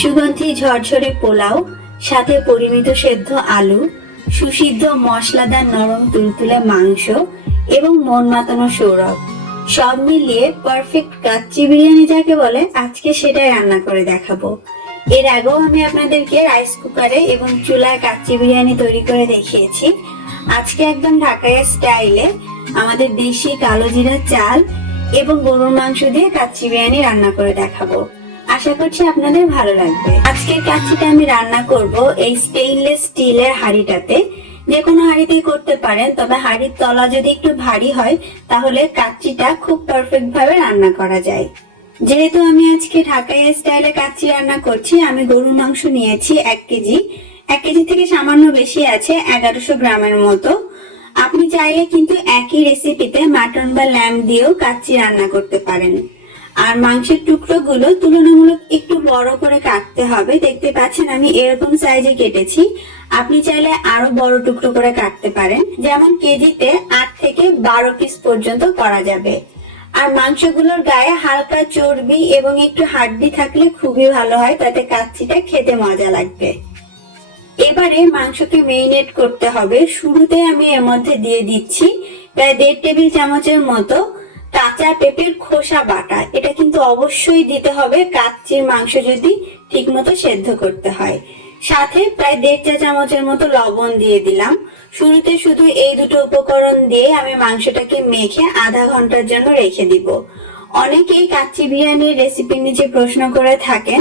সুগন্ধি ঝরঝরে পোলাও, সাথে পরিমিত সেদ্ধ আলু, সুসিদ্ধ মশলাদার নরম তুলতুলে মাংস এবং মন মাতানো সৌরভ, সব মিলিয়ে পারফেক্ট কাচ্চি বিরিয়ানি যাকে বলে, আজকে সেটাই রান্না করে দেখাবো। এর আগেও আমি আপনাদেরকে রাইস কুকারে এবং চুলায় কাচ্চি বিরিয়ানি তৈরি করে দেখিয়েছি। আজকে একদম ঢাকাইয়া স্টাইলে আমাদের দেশি কালো জিরা চাল এবং গরুর মাংস দিয়ে কাচ্চি বিরিয়ানি রান্না করে দেখাবো। আশা করছি আপনাদের ভালো লাগবে। আজকের কাচ্চিটা আমি রান্না করব এই স্টেইনলেস স্টিলের হাঁড়িটাতে। যে কোনো হাঁড়িতেই করতে পারেন, তবে হাঁড়ির তলা যদি একটু ভারী হয় তাহলে কাচ্চিটা খুব পারফেক্ট ভাবে রান্না করা যায়। যেহেতু আমি আজকে ঢাকাই স্টাইলে কাচ্চি রান্না করছি, আমি গরুর মাংস নিয়েছি 1 কেজি। 1 কেজি থেকে সামান্য বেশি আছে, 1100 গ্রামের মতো। আপনি চাইলে কিন্তু একই রেসিপিতে মাটন বা ল্যাম্ব দিয়েও কাচ্চি রান্না করতে পারেন। আর মাংসের টুকরোগুলো তুলনামূলক একটু বড় করে কাটতে হবে। দেখতে পাচ্ছেন আমি এরকম সাইজে কেটেছি। আপনি চাইলে আরো বড় টুকরো করে কাটতে পারেন, যেমন কেজিতে 8 থেকে 12 পিস পর্যন্ত করা যাবে। আর মাংসগুলোর গায়ে হালকা চর্বি এবং একটু হাড্ডি থাকলে খুবই ভালো হয়, তাতে কাচ্চিটা খেতে মজা লাগবে। এবারে মাংসকে মেরিনেট করতে হবে। শুরুতে আমি এর মধ্যে দিয়ে দিচ্ছি প্রায় 1.5 টেবিল চামচের মতো কাঁচা পেঁপের খোসা বাটা। এটা কিন্তু অবশ্যই দিতে হবে কাচ্চির মাংস যদি ঠিকমতো সেদ্ধ করতে হয়। সাথে প্রায় 1.5 চা চামচের মতো লবণ দিয়ে দিলাম। শুরুতে শুধু এই দুটো উপকরণ দিয়ে আমি মাংসটাকে মেখে আধা ঘন্টার জন্য রেখে দিব। অনেকেই কাচ্চি বিরিয়ানির রেসিপির নিচে প্রশ্ন করে থাকেন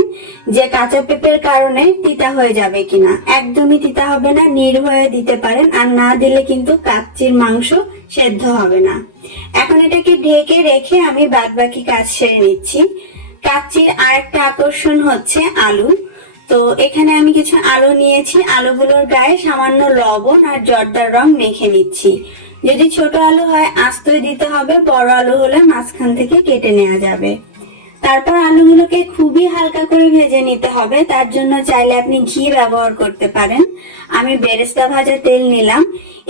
যে কাঁচা পেঁপের কারণে তিতা হয়ে যাবে কিনা। একদমই তিতা হবে না, নির্ভয়ে দিতে পারেন। আর না দিলে কিন্তু কাচ্চির মাংস সেদ্ধ হবে না। এখন এটাকে ঢেকে রেখে আমি বাদবাকি কাজ সেরে নিচ্ছি। কাচ্চির আরেকটা আকর্ষণ হচ্ছে আলু। তো এখানে আমি কিছু আলু নিয়েছি। আলুগুলোর গায়ে সামান্য লবণ আর জর্দার রং মেখে নিচ্ছি। যদি ছোট আলু হয় আস্তই দিতে হবে, বড় আলু হলে মাঝখান থেকে কেটে নেওয়া যাবে। তারপর আলুগুলোকে খুবই হালকা করে ভেজে নিতে হবে। তার জন্য চাইলে আপনি ঘি ব্যবহার করতে পারেন। আমি বেরেস্তা ভাজা তেল নিলাম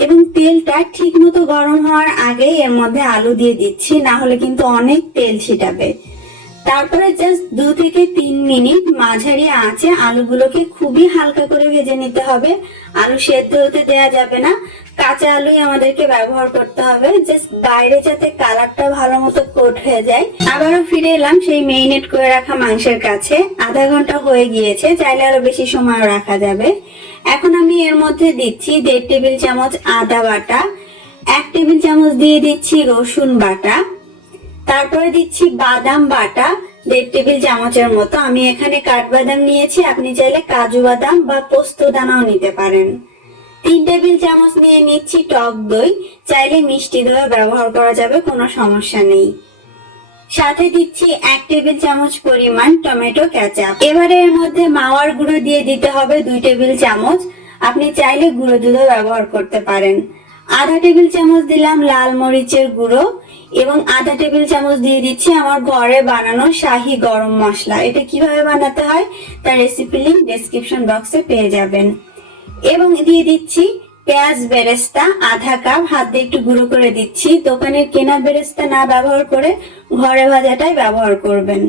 এবং তেলটা ঠিক মতো গরম হওয়ার আগে এর মধ্যে আলু দিয়ে দিচ্ছি, না হলে কিন্তু অনেক তেল ছিটাবে। তারপরে জাস্ট 2 থেকে 3 মিনিট মাঝারি আঁচে আলুগুলোকে খুবই হালকা করে ভেজে নিতে হবে। আলু সেদ্ধ হতে দেওয়া যাবে না, কাঁচা আলুই আমাদেরকে ব্যবহার করতে হবে, জাস্ট বাইরে যাতে কালারটা ভালো মতো কোট হয়ে যায়। আবারও ফিরে এলাম সেই মেরিনেট করে রাখা মাংসের কাছে। আধা ঘন্টা হয়ে গিয়েছে, চাইলে আরো বেশি সময় রাখা যাবে। এখন আমি এর মধ্যে দিচ্ছি 1.5 টেবিল চামচ আদা বাটা, 1 টেবিল চামচ দিয়ে দিচ্ছি রসুন বাটা, তারপরে দিচ্ছি বাদাম বাটা 1.5 টেবিল চামচের মতো। আমি এখানে কাঠবাদাম নিয়েছি, আপনি চাইলে কাজু বাদাম বা পোস্ত দানাও নিতে পারেন। 3 টেবিল চামচ নিয়ে নিচ্ছি টক দই, চাইলে মিষ্টি দই ব্যবহার করা যাবে, কোনো সমস্যা নেই। সাথে দিচ্ছি 1 টেবিল চামচ পরিমাণ টমেটো কেচাপ। এবারে এর মধ্যে মাওয়ার গুঁড়ো দিয়ে দিতে হবে 2 টেবিল চামচ। আপনি চাইলে গুঁড়ো দুধও ব্যবহার করতে পারেন। আধা টেবিল চামচ দিলাম লাল মরিচের গুঁড়ো এবং আধা টেবিল চামচ দিয়ে দিচ্ছি আমার ঘরে বানানো শাহি গরম মশলা। এটা কিভাবে বানাতে হয় তার রেসিপি লিংক ডেসক্রিপশন বক্সে পেয়ে যাবেন। এবং দিয়ে দিচ্ছি পেঁয়াজ বেরেস্তা আধা কাপ, হাত দিয়ে একটু গুঁড়ো করে দিচ্ছি। দোকানের কেনা বেরেস্তা না ব্যবহার করে ঘরে ভাজাটাই ব্যবহার করবেন।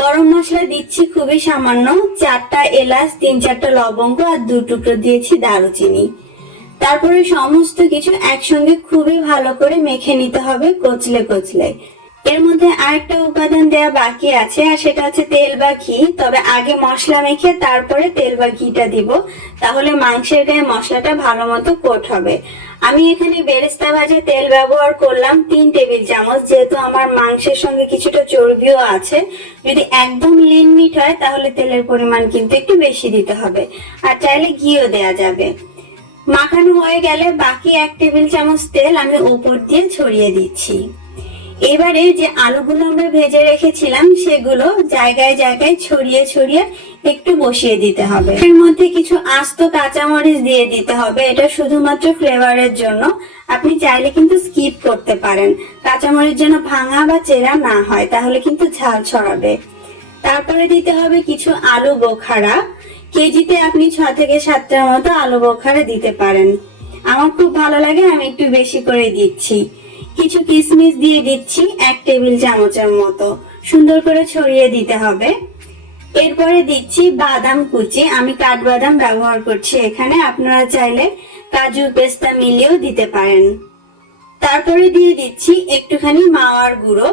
গরম মশলা দিচ্ছি খুবই সামান্য, 4টা এলাচ, 3-4টা লবঙ্গ আর 2 টুকরো দিয়েছি দারুচিনি। তারপরে সমস্ত কিছু একসঙ্গে খুবই ভালো করে মেখে নিতে হবে কচলে কচলে। এর মধ্যে আরেকটা উপাদান দেয়া বাকি আছে, আর সেটা হচ্ছে তেল বা ঘি। তবে আগে মশলা মেখে তারপরে তেল বা ঘিটা দিব, তাহলে মাংসের গায়ে মশলাটা ভালো মতো কোট হবে। আমি এখানে বেরেস্তা ভাজা তেল ব্যবহার করলাম 3 টেবিল চামচ, যেহেতু আমার মাংসের সঙ্গে কিছুটা চর্বিও আছে। যদি একদম লিন মিট হয় তাহলে তেলের পরিমাণ কিন্তু একটু বেশি দিতে হবে, আর চাইলে ঘিও দেয়া যাবে। মাখানো হয়ে গেলে বাকি 1 টেবিল চামচ তেল আমি উপর দিয়ে ছড়িয়ে দিচ্ছি। এবারে যে আলুগুলো আমরা ভেজে রেখেছিলাম সেগুলো জায়গায় জায়গায় ছড়িয়ে ছড়িয়ে একটু বসিয়ে দিতে হবে। এর মধ্যে কিছু আস্ত কাঁচামরিচ দিয়ে দিতে হবে, এটা শুধুমাত্র ফ্লেভারের জন্য। আপনি চাইলে কিন্তু স্কিপ করতে পারেন, কাঁচামরিচ যেন ভাঙা বা চেরা না হয়, তাহলে কিন্তু ঝাল ছড়াবে। তারপরে দিতে হবে কিছু আলু বোখারা। কেজিতে আপনি 6 থেকে 7টার মতো আলু বোখারা দিতে পারেন। আমার খুব ভালো লাগে, আমি একটু বেশি করে দিচ্ছি। কিছু কিশমিশ দিয়ে দিচ্ছি 1 টেবিল চামচের মতো, সুন্দর করে ছড়িয়ে দিতে হবে। এরপরে দিচ্ছি বাদাম কুচি, আমি কাঠবাদাম ব্যবহার করছি এখানে, আপনারা চাইলে কাজু পেস্তা মিলিয়েও দিতে পারেন। তারপরে দিয়ে দিচ্ছি একটুখানি মাওয়ার গুঁড়ো,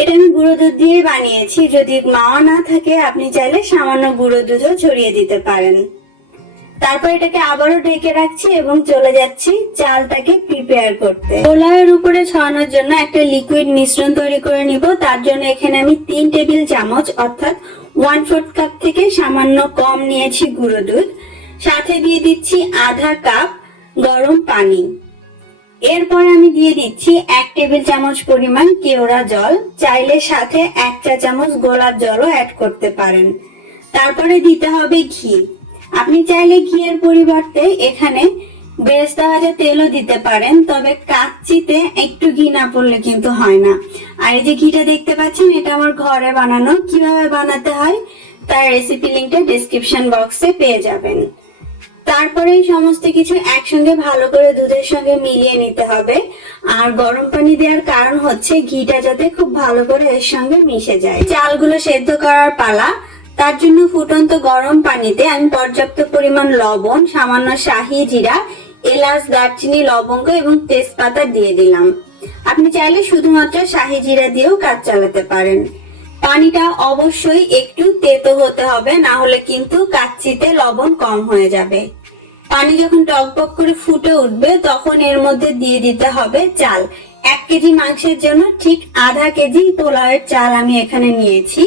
এটা আমি গুঁড়ো দুধ দিয়ে বানিয়েছি, যদি মাওয়া না থাকে আপনি চাইলে সামান্য গুঁড়ো দুধও ছড়িয়ে দিতে পারেন। তারপর এটাকে আবারও ঢেকে রাখছি এবং চলে যাচ্ছি চালটাকে প্রিপেয়ার করতে। পোলাওয়ের উপরে ছড়ানোর জন্য একটা লিকুইড মিশ্রণ তৈরি করে নিব। তার জন্য এখানে আমি 3 টেবিল চামচ অর্থাৎ 1/4 কাপ থেকে সামান্য কম নিয়েছি গুঁড়ো দুধ, সাথে দিয়ে দিচ্ছি আধা কাপ গরম পানি। এরপর আমি দিয়ে দিচ্ছি 1 টেবিল চামচ পরিমাণ কেওড়া জল, চাইলে সাথে 1 চা চামচ গোলাপ জলও অ্যাড করতে পারেন। তারপরে দিতে হবে ঘি, আপনি চাইলে ঘিয়ের পরিবর্তে এখানে বেরেস্তা ভাজা তেলও দিতে পারেন, তবে কাচ্চিতে একটু ঘি না পড়লে কিন্তু হয় না। আর এই যে ঘিটা দেখতে পাচ্ছেন, এটা আমার ঘরে বানানো, কিভাবে বানাতে হয় তার রেসিপি লিংকটা ডেসক্রিপশন বক্সে পেয়ে যাবেন। তারপরে এই সমস্ত কিছু একসঙ্গে ভালো করে দুধের সঙ্গে মিলিয়ে নিতে হবে। আর গরম পানি দেওয়ার কারণ হচ্ছে ঘিটা যাতে খুব ভালো করে এর সঙ্গে মিশে যায়। চালগুলো সেদ্ধ করার পালা, তার জন্য ফুটন্ত গরম পানিতে আমি পর্যাপ্ত পরিমাণ লবণ, সামান্য শাহি জিরা, এলাচ, দারচিনি, লবঙ্গ এবং তেজপাতা দিয়ে দিলাম। আপনি চাইলে শুধুমাত্র শাহি জিরা দিয়েও কাজ চালাতে পারেন। পানিটা অবশ্যই একটু তেতো হতে হবে, না হলে কিন্তু কাচ্চিতে লবণ কম হয়ে যাবে। পানি যখন টকবক করে ফুটে উঠবে তখন এর মধ্যে দিয়ে দিতে হবে চাল। 1 কেজি মাংসের জন্য ঠিক আধা কেজি পোলাওয়ের চাল আমি এখানে নিয়েছি।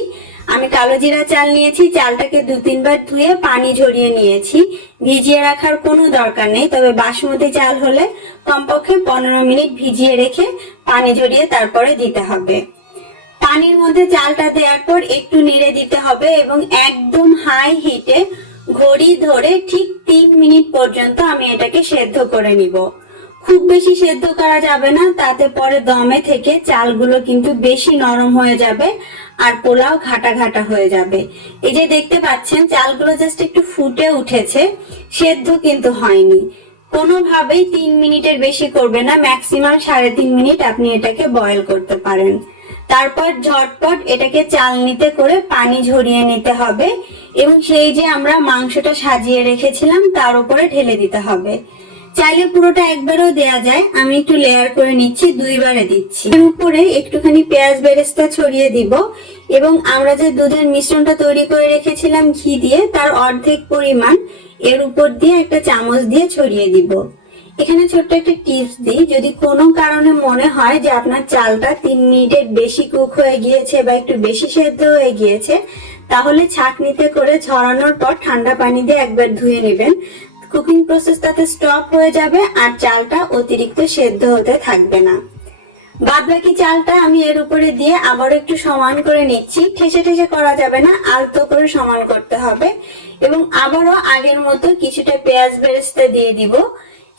আমি কালো জিরা চাল নিয়েছি, চালটাকে 2-3 বার ধুয়ে পানি ঝরিয়ে নিয়েছি। ভিজিয়ে রাখার কোনো দরকার নেই, তবে বাসমতি চাল হলে কমপক্ষে 15 মিনিট ভিজিয়ে রেখে পানি ঝরিয়ে তারপরে দিতে হবে। পানির মধ্যে চালটা দেওয়ার পর একটু নেড়ে দিতে হবে এবং একদম হাই হিটে ঘড়ি ধরে ঠিক 3 মিনিট পর্যন্ত আমি এটাকে সেদ্ধ করে নিব। খুব বেশি সেদ্ধ করা যাবে না, তাতে পরে দমে থেকে চালগুলো কিন্তু বেশি নরম হয়ে যাবে আর পোলাও ঘাটা ঘাটা হয়ে যাবে। এই যে দেখতে পাচ্ছেন চালগুলো জাস্ট একটু ফুটে উঠেছে, সেদ্ধ কিন্তু হয়নি। কোনোভাবেই 3 মিনিটের বেশি করবে না, ম্যাক্সিমাম 3.5 মিনিট আপনি এটাকে বয়েল করতে পারেন। তারপর ঝটপট এটাকে চালনিতে করে পানি ঝরিয়ে নিতে হবে এবং সেই যে আমরা মাংসটা সাজিয়ে রেখেছিলাম তার উপরে ঢেলে দিতে হবে। চাইলে পুরোটা একবারেও দেয়া যায়, আমি একটু লেয়ার করে নিচ্ছি, 2 বারে দিচ্ছি। এর উপরে একটুখানি পেঁয়াজ বেরেস্তা ছড়িয়ে দিব এবং আমরা যে দুধের মিশ্রণটা তৈরি করে রেখেছিলাম ঘি দিয়ে, তার অর্ধেক পরিমাণ এর উপর দিয়ে একটা চামচ দিয়ে ছড়িয়ে দিব। এখানে ছোট্ট একটা টিপস দিই, যদি কোনো কারণে মনে হয় যে আপনার চালটা 3 মিনিটের বেশি কুক হয়ে গিয়েছে বা একটু বেশি সেদ্ধ হয়ে গিয়েছে, তাহলে ছাঁকনিতে করে ঝরানোর পর ঠান্ডা পানি দিয়ে একবার ধুয়ে নেবেন। কুকিং প্রসেস তাতে স্টপ হয়ে যাবে আর চালটা অতিরিক্ত সেদ্ধ হতে থাকবে না। বাদবাকি চালটা আমি এর উপরে দিয়ে আবার একটু সমান করে নিচ্ছি, ঠেসে ঠেসে করা যাবে না, আলতো করে সমান করতে হবে। এবং আবারও আগের মতো কিছুটা পেঁয়াজ বেরেস্তা দিয়ে দিব,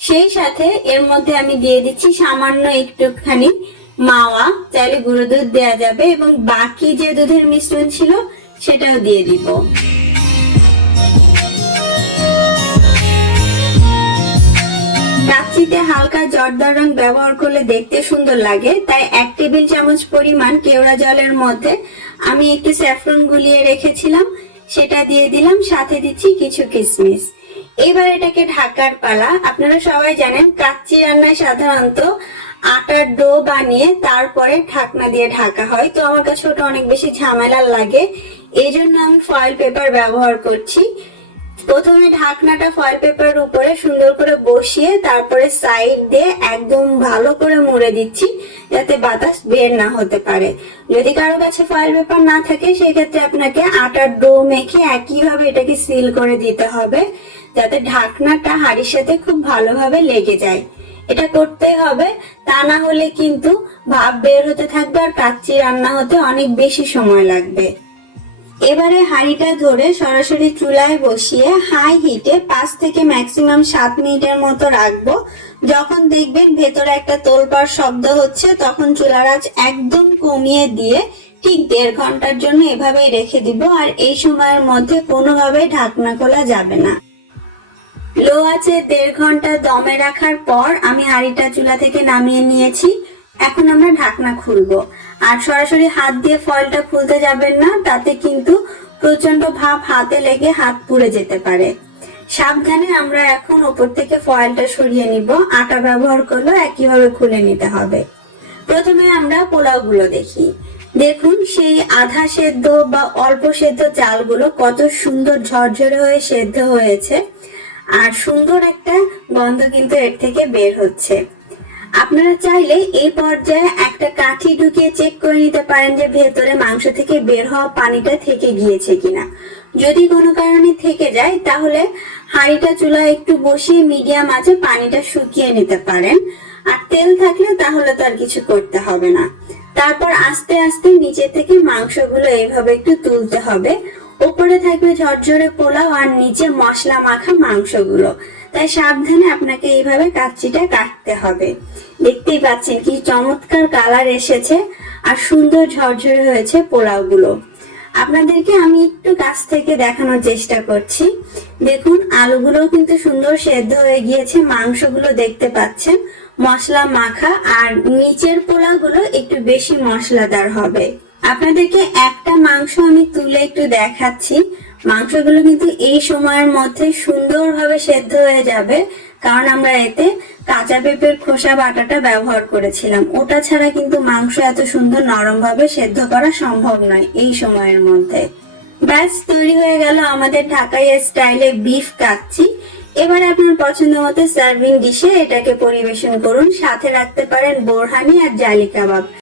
সেই সাথে এর মধ্যে আমি দিয়ে দিচ্ছি সামান্য একটুখানি মাওয়া, চাইলে গুঁড়ো দুধ দেওয়া যাবে, এবং বাকি যে দুধের মিশ্রণ ছিল সেটাও দিয়ে দিব। কাচ্চিতে হালকা জর্দার রং ব্যবহার করলে দেখতে সুন্দর লাগে, তাই 1 টেবিল চামচ পরিমাণ কেওড়া জলের মধ্যে আমি একটু স্যাফরন গুলিয়ে রেখেছিলাম, সেটা দিয়ে দিলাম, সাথে দিচ্ছি কিছু কিশমিশ। এবার এটাকে ঢাকার পালা। আপনারা সবাই জানেন কাচ্চি রান্নায় সাধারণত আটার ডো বানিয়ে তারপরে ঢাকনা দিয়ে ঢাকা হয়, তো আমার কাছে ওটা অনেক বেশি ঝামেলার লাগে, এই জন্য আমি ফয়েল পেপার ব্যবহার করছি। প্রথমে ঢাকনাটা ফয়েল পেপারের উপরে সুন্দর করে বসিয়ে তারপরে সাইড দিয়ে একদম ভালো করে মুড়ে দিচ্ছি, যাতে বাতাস বের না হতে পারে। যদি কারো কাছে ফয়েল পেপার না থাকে সেক্ষেত্রে আপনাকে আটার ডো মেখে একইভাবে এটাকে সিল করে দিতে হবে, যাতে ঢাকনাটা হাঁড়ির সাথে খুব ভালোভাবে লেগে যায়। এটা করতে হবে, তা না হলে কিন্তু ভাপ বের হতে থাকবে আর কাচ্চি রান্না হতে অনেক বেশি সময় লাগবে। এবারে হাঁড়িটা ধরে সরাসরি চুলায় বসিয়ে হাই হিটে 5 থেকে ম্যাক্সিমাম 7 মিনিটের মতো রাখবো। যখন দেখবেন ভেতরে একটা তোলপাড় শব্দ হচ্ছে তখন চুলার আঁচ একদম কমিয়ে দিয়ে ঠিক 1.5 ঘন্টার জন্য এভাবেই রেখে দিব, আর এই সময়ের মধ্যে কোনোভাবেই ঢাকনা খোলা যাবে না। লো আঁচে 1.5 ঘন্টা দমে রাখার পর আমি হাঁড়িটা চুলা থেকে নামিয়ে নিয়েছি। এখন আমরা ঢাকনা খুলবো, আর সরাসরি হাত দিয়ে ফয়েলটা খুলতে যাবেন না, তাতে কিন্তু প্রচন্ড ভাপ হাতে লেগে হাত পুড়ে যেতে পারে। সাবধানে আমরা এখন উপর থেকে ফয়েলটা সরিয়ে নিব। আটা ব্যবহার করলেও একইভাবে খুলে নিতে হবে। প্রথমে আমরা পোলাওগুলো দেখি। দেখুন সেই আধা সেদ্ধ বা অল্প সেদ্ধ চালগুলো কত সুন্দর ঝরঝরে হয়ে সেদ্ধ হয়েছে, আর সুন্দর একটা গন্ধ কিন্তু এর থেকে বের হচ্ছে। আপনারা চাইলে এই পর্যায়ে একটা কাঠি ঢুকিয়ে চেক করে নিতে পারেন যে ভেতরে মাংস থেকে বের হওয়া পানিটা থেকে গিয়েছে কিনা। যদি কোনো কারণে থেকে যায় তাহলে হাঁড়িটা চুলায় একটু বসিয়ে মিডিয়াম আঁচে পানিটা শুকিয়ে নিতে পারেন। আর তেল থাকলে তাহলে তো আর কিছু করতে হবে না। তারপর আস্তে আস্তে নিচে থেকে মাংসগুলো এইভাবে একটু তুলতে হবে। উপরে থাকবে ঝরঝরে পোলাও আর নিচে মশলা মাখা মাংসগুলো, তাই সাবধানে আপনাকে এইভাবে কাচ্চিটা কাটতে হবে। দেখতেই পাচ্ছেন কি চমৎকার কালার এসেছে আর সুন্দর ঝরঝরে হয়েছে পোলাওগুলো। আপনাদেরকে আমি একটু কাছ থেকে দেখানোর চেষ্টা করছি। দেখুন আলুগুলো কিন্তু সুন্দর সেদ্ধ হয়ে গিয়েছে, মাংসগুলো দেখতে পাচ্ছেন মশলা মাখা, আর নিচের পোলাওগুলো একটু বেশি মশলাদার হবে। আপনাদেরকে একটা মাংস আমি তুলে একটু দেখাচ্ছি। মাংসগুলো কিন্তু এই সময়ের মধ্যে সুন্দরভাবে সেদ্ধ হয়ে যাবে, কারণ আমরা এতে কাঁচা পেঁপের খোসা বাটাটা ব্যবহার করেছিলাম। ওটা ছাড়া কিন্তু মাংস এত সুন্দর নরম ভাবে সেদ্ধ করা সম্ভব নয় এই সময়ের মধ্যে। ব্যাস তৈরি হয়ে গেল আমাদের ঢাকাই স্টাইলে বিফ কাচ্চি। এবার আপনার পছন্দ মতো সার্ভিং ডিশে এটাকে পরিবেশন করুন। সাথে রাখতে পারেন বোরহানি আর জালি কাবাব।